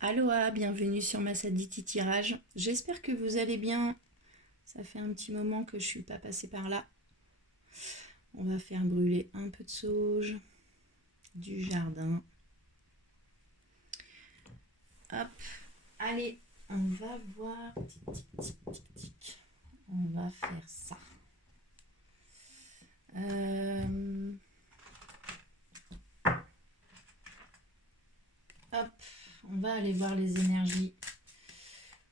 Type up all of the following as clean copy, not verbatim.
Aloha, bienvenue sur Massaditi Tirage. J'espère que vous allez bien. Ça fait un petit moment que je ne suis pas passée par là. On va faire brûler un peu de sauge, du jardin. Hop, allez, on va voir. Tic, tic, tic, tic, tic. On va faire ça. Hop, on va aller voir les énergies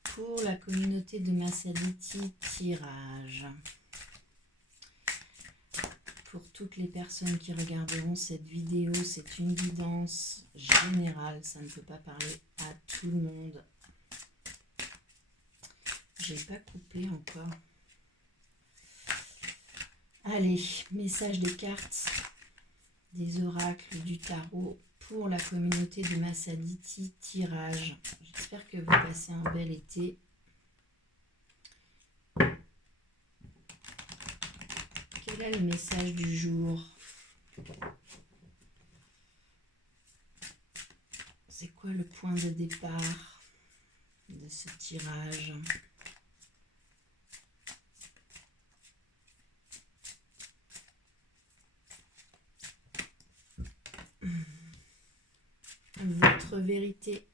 pour la communauté de Massaditi Tirage. Pour toutes les personnes qui regarderont cette vidéo, c'est une guidance générale, ça ne peut pas parler à tout le monde. J'ai pas coupé encore. Allez, message des cartes, des oracles, du tarot pour la communauté de Massaditi Tirage. J'espère que vous passez un bel été. Quel est le message du jour? C'est quoi le point de départ de ce tirage? Votre vérité.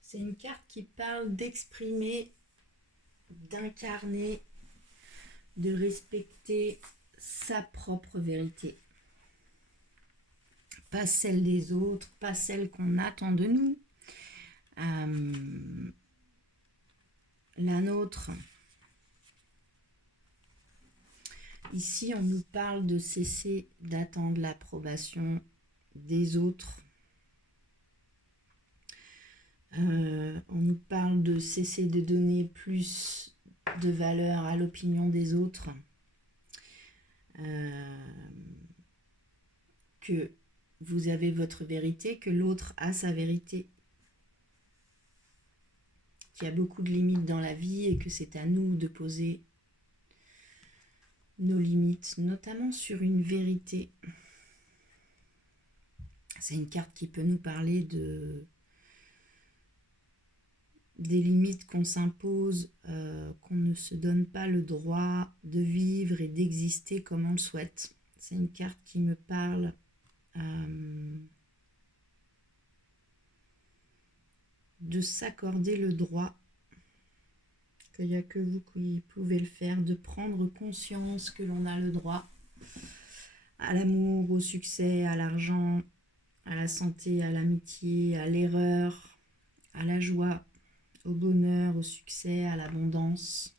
C'est une carte qui parle d'exprimer, d'incarner, de respecter sa propre vérité. Pas celle des autres, pas celle qu'on attend de nous. La nôtre. Ici, on nous parle de cesser d'attendre l'approbation des autres. On nous parle de cesser de donner plus de valeur à l'opinion des autres. Que vous avez votre vérité, que l'autre a sa vérité. Qu'il y a beaucoup de limites dans la vie et que c'est à nous de poser nos limites, notamment sur une vérité. C'est une carte qui peut nous parler des limites qu'on s'impose, qu'on ne se donne pas le droit de vivre et d'exister comme on le souhaite. C'est une carte qui me parle de s'accorder le droit, qu'il n'y a que vous qui pouvez le faire, de prendre conscience que l'on a le droit à l'amour, au succès, à l'argent, à la santé, à l'amitié, à l'erreur, à la joie, au bonheur, au succès, à l'abondance.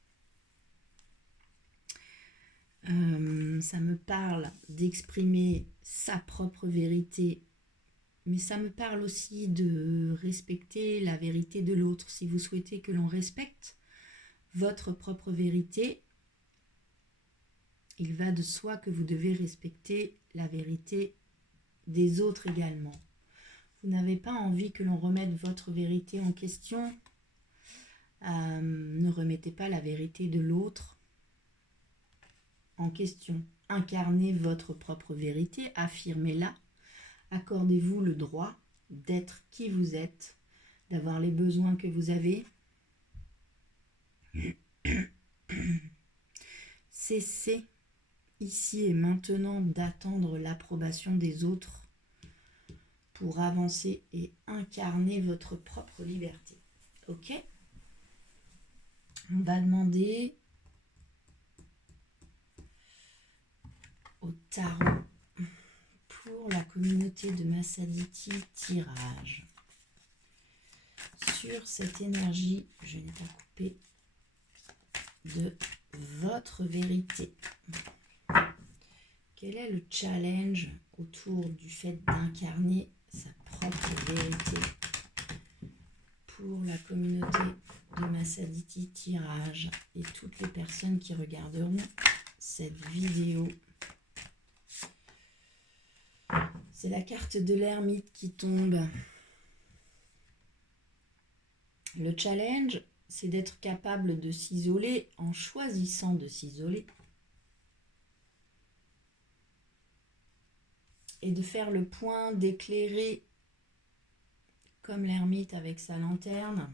Ça me parle d'exprimer sa propre vérité, mais ça me parle aussi de respecter la vérité de l'autre. Si vous souhaitez que l'on respecte votre propre vérité, il va de soi que vous devez respecter la vérité des autres également. Vous n'avez pas envie que l'on remette votre vérité en question. Ne remettez pas la vérité de l'autre en question. Incarnez votre propre vérité, affirmez-la. Accordez-vous le droit d'être qui vous êtes, d'avoir les besoins que vous avez. Cessez ici et maintenant d'attendre l'approbation des autres pour avancer et incarner votre propre liberté. Ok ? On va demander au tarot pour la communauté de Massaditi Tirage. Sur cette énergie, je n'ai pas coupé, de votre vérité. Quel est le challenge autour du fait d'incarner sa propre vérité pour la communauté de Massaditi Tirage et toutes les personnes qui regarderont cette vidéo? C'est la carte de l'ermite qui tombe. Le challenge, c'est d'être capable de s'isoler en choisissant de s'isoler. et de faire le point, d'éclairer comme l'ermite avec sa lanterne,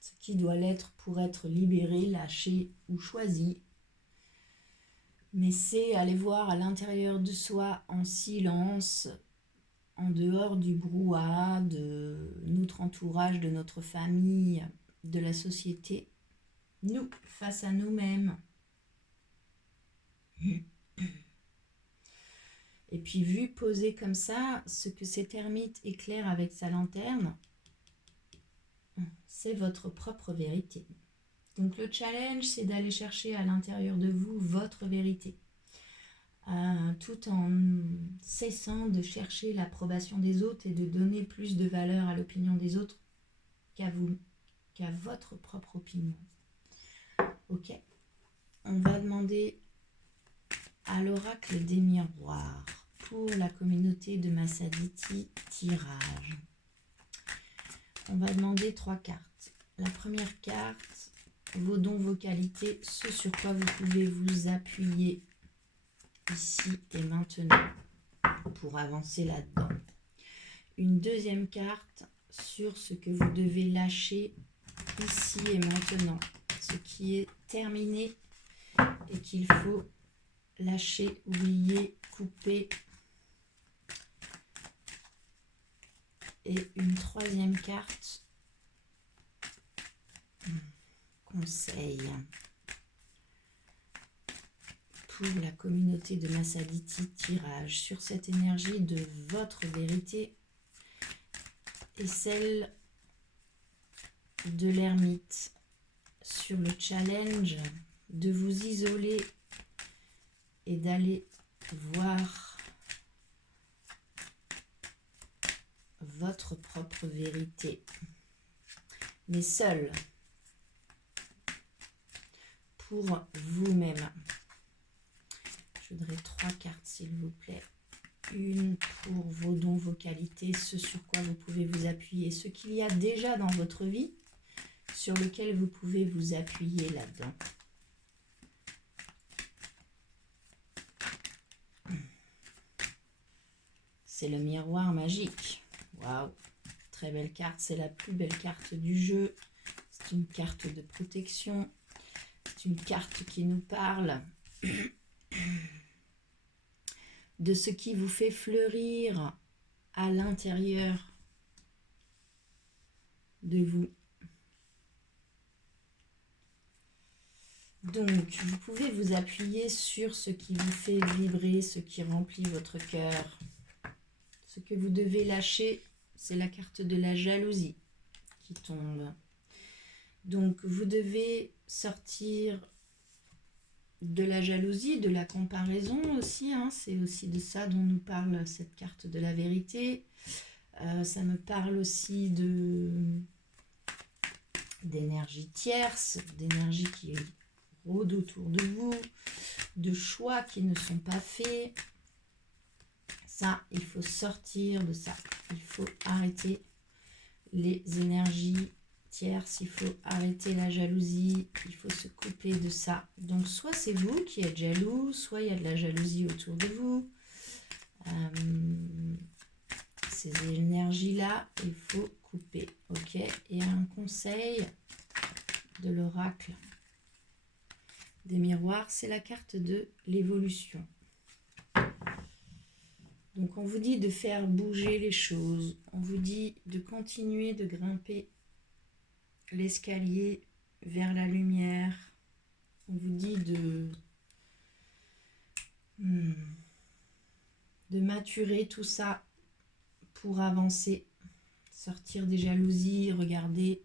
ce qui doit l'être pour être libéré, lâché ou choisi. Mais c'est aller voir à l'intérieur de soi en silence, en dehors du brouhaha de notre entourage, de notre famille, de la société, nous, face à nous-mêmes. Et puis, vu posé comme ça, ce que cet ermite éclaire avec sa lanterne, c'est votre propre vérité. Donc, le challenge, c'est d'aller chercher à l'intérieur de vous votre vérité. Tout en cessant de chercher l'approbation des autres et de donner plus de valeur à l'opinion des autres qu'à vous, qu'à votre propre opinion. Ok. On va demander à l'oracle des miroirs pour la communauté de Massaditi tirage. On va demander 3 cartes. La première carte, vos dons, vos qualités, ce sur quoi vous pouvez vous appuyer ici et maintenant pour avancer là-dedans. Une deuxième carte sur ce que vous devez lâcher ici et maintenant, ce qui est terminé et qu'il faut lâcher, oublier, couper. Et une troisième carte, conseil pour la communauté de Massaditi tirage sur cette énergie de votre vérité et celle de l'ermite sur le challenge de vous isoler et d'aller voir votre propre vérité, mais seul, pour vous-même. Je voudrais 3 cartes, s'il vous plaît. Une pour vos dons, vos qualités, ce sur quoi vous pouvez vous appuyer, ce qu'il y a déjà dans votre vie, sur lequel vous pouvez vous appuyer là-dedans. C'est le miroir magique. Waouh, très belle carte, c'est la plus belle carte du jeu. C'est une carte de protection. C'est une carte qui nous parle de ce qui vous fait fleurir à l'intérieur de vous. Donc, vous pouvez vous appuyer sur ce qui vous fait vibrer, ce qui remplit votre cœur. Ce que vous devez lâcher, c'est la carte de la jalousie qui tombe. Donc, vous devez sortir de la jalousie, de la comparaison aussi. C'est aussi de ça dont nous parle cette carte de la vérité. Ça me parle aussi d'énergie tierce, d'énergie qui rôde autour de vous, de choix qui ne sont pas faits. Ça, il faut sortir de ça. Il faut arrêter les énergies tierces, il faut arrêter la jalousie, il faut se couper de ça. Donc, soit c'est vous qui êtes jaloux, soit il y a de la jalousie autour de vous. Ces énergies-là, il faut couper. Ok. Et un conseil de l'oracle des miroirs, c'est la carte de l'évolution. Donc, on vous dit de faire bouger les choses. On vous dit de continuer de grimper l'escalier vers la lumière. On vous dit de maturer tout ça pour avancer. Sortir des jalousies, regarder,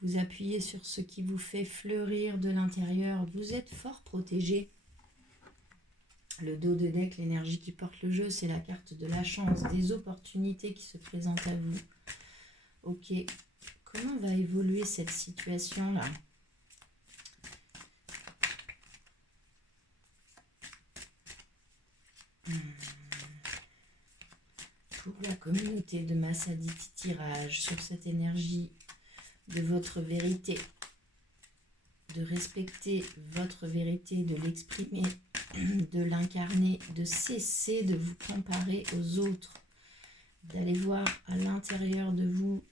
vous appuyer sur ce qui vous fait fleurir de l'intérieur. Vous êtes fort protégé. Le dos de deck, l'énergie qui porte le jeu, c'est la carte de la chance, des opportunités qui se présentent à vous. Ok, comment va évoluer cette situation-là ? Pour la communauté de Massaditi tirage sur cette énergie de votre vérité, de respecter votre vérité, de l'exprimer de l'incarner, de cesser de vous comparer aux autres, d'aller voir à l'intérieur de vous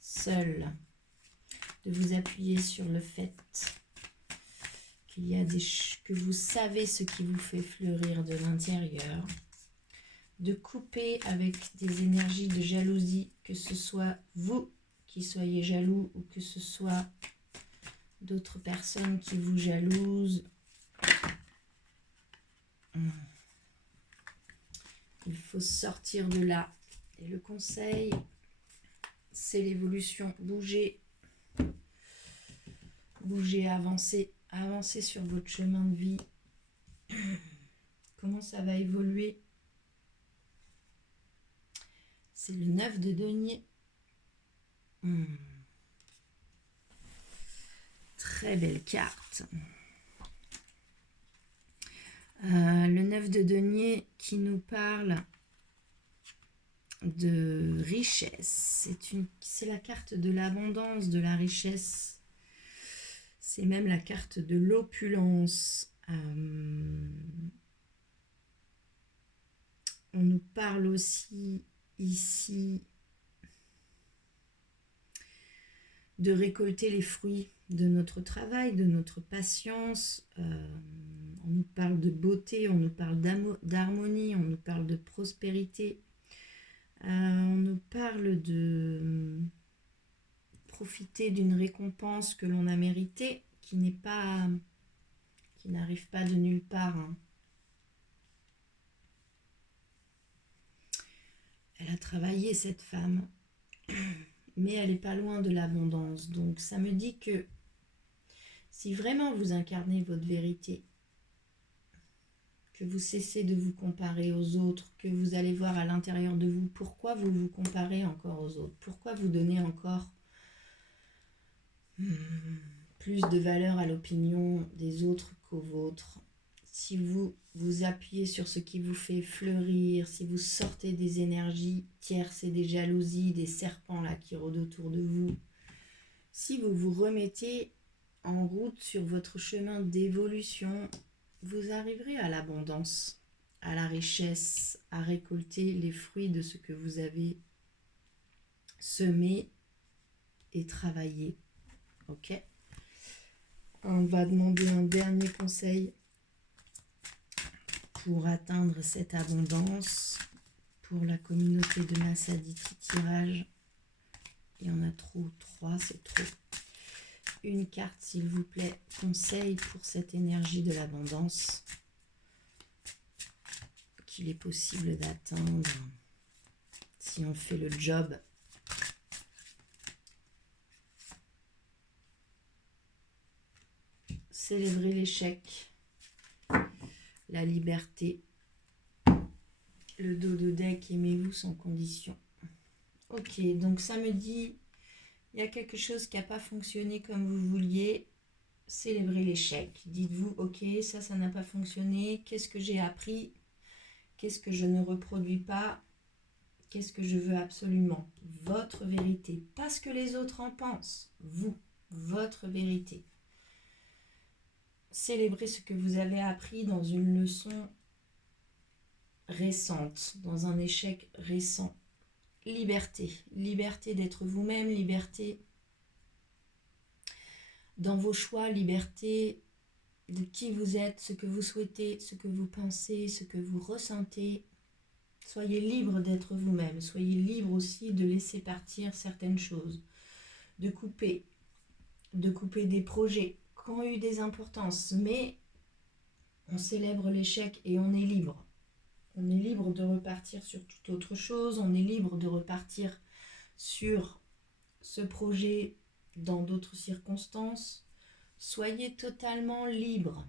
seul, de vous appuyer sur le fait qu'il y a que vous savez ce qui vous fait fleurir de l'intérieur, de couper avec des énergies de jalousie, que ce soit vous qui soyez jaloux ou que ce soit d'autres personnes qui vous jalousent. Il faut sortir de là. Et le conseil, c'est l'évolution. Bougez, bougez, avancez, avancez sur votre chemin de vie. Comment ça va évoluer? C'est le 9 de denier. Très belle carte. Le 9 de denier qui nous parle de richesse. C'est la carte de l'abondance, de la richesse. C'est même la carte de l'opulence. On nous parle aussi ici de récolter les fruits de notre travail, de notre patience. On nous parle de beauté, on nous parle d'harmonie, on nous parle de prospérité. On nous parle de profiter d'une récompense que l'on a méritée, qui n'arrive pas de nulle part. Elle a travaillé, cette femme, mais elle n'est pas loin de l'abondance. Donc ça me dit que si vraiment vous incarnez votre vérité, que vous cessez de vous comparer aux autres, que vous allez voir à l'intérieur de vous pourquoi vous vous comparez encore aux autres, pourquoi vous donnez encore plus de valeur à l'opinion des autres qu'aux vôtres. Si vous vous appuyez sur ce qui vous fait fleurir, si vous sortez des énergies tierces et des jalousies, des serpents là qui rôdent autour de vous, si vous vous remettez en route sur votre chemin d'évolution, vous arriverez à l'abondance, à la richesse, à récolter les fruits de ce que vous avez semé et travaillé. Ok ? On va demander un dernier conseil pour atteindre cette abondance pour la communauté de Nassaditi Tirage. Il y en a trop, 3, c'est trop. Une carte, s'il vous plaît, conseil pour cette énergie de l'abondance qu'il est possible d'atteindre si on fait le job. Célébrer l'échec, la liberté, le dos de deck, aimez-vous sans condition. Ok, donc ça me dit, il y a quelque chose qui n'a pas fonctionné comme vous vouliez, célébrez l'échec. Dites-vous, ok, ça n'a pas fonctionné, qu'est-ce que j'ai appris, qu'est-ce que je ne reproduis pas, qu'est-ce que je veux absolument. Votre vérité, pas ce que les autres en pensent, vous, votre vérité. Célébrez ce que vous avez appris dans une leçon récente, dans un échec récent. Liberté, liberté d'être vous-même, liberté dans vos choix, liberté de qui vous êtes, ce que vous souhaitez, ce que vous pensez, ce que vous ressentez. Soyez libre d'être vous-même, soyez libre aussi de laisser partir certaines choses, de couper des projets qui ont eu des importances, mais on célèbre l'échec et on est libre. On est libre de repartir sur toute autre chose, on est libre de repartir sur ce projet dans d'autres circonstances. Soyez totalement libre.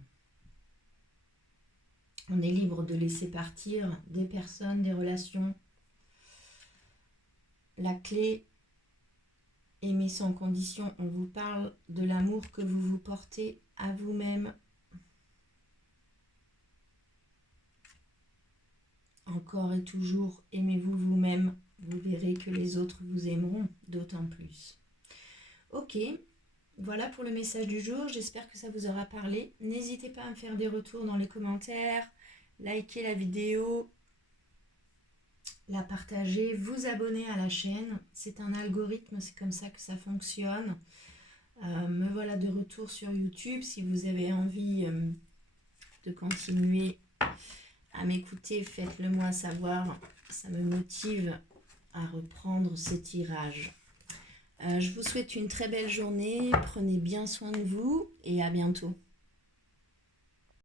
On est libre de laisser partir des personnes, des relations. La clé, aimer sans condition. On vous parle de l'amour que vous vous portez à vous-même. Encore et toujours, aimez-vous vous-même. Vous verrez que les autres vous aimeront d'autant plus. Ok, Voilà pour le message du jour. J'espère que ça vous aura parlé. N'hésitez pas à me faire des retours dans les commentaires, liker la vidéo, la partager, vous abonner à la chaîne. C'est un algorithme, c'est comme ça que ça fonctionne. Me voilà de retour sur YouTube. Si vous avez envie de continuer à m'écouter, faites-le moi savoir. Ça me motive à reprendre ce tirage. Je vous souhaite une très belle journée. Prenez bien soin de vous et à bientôt.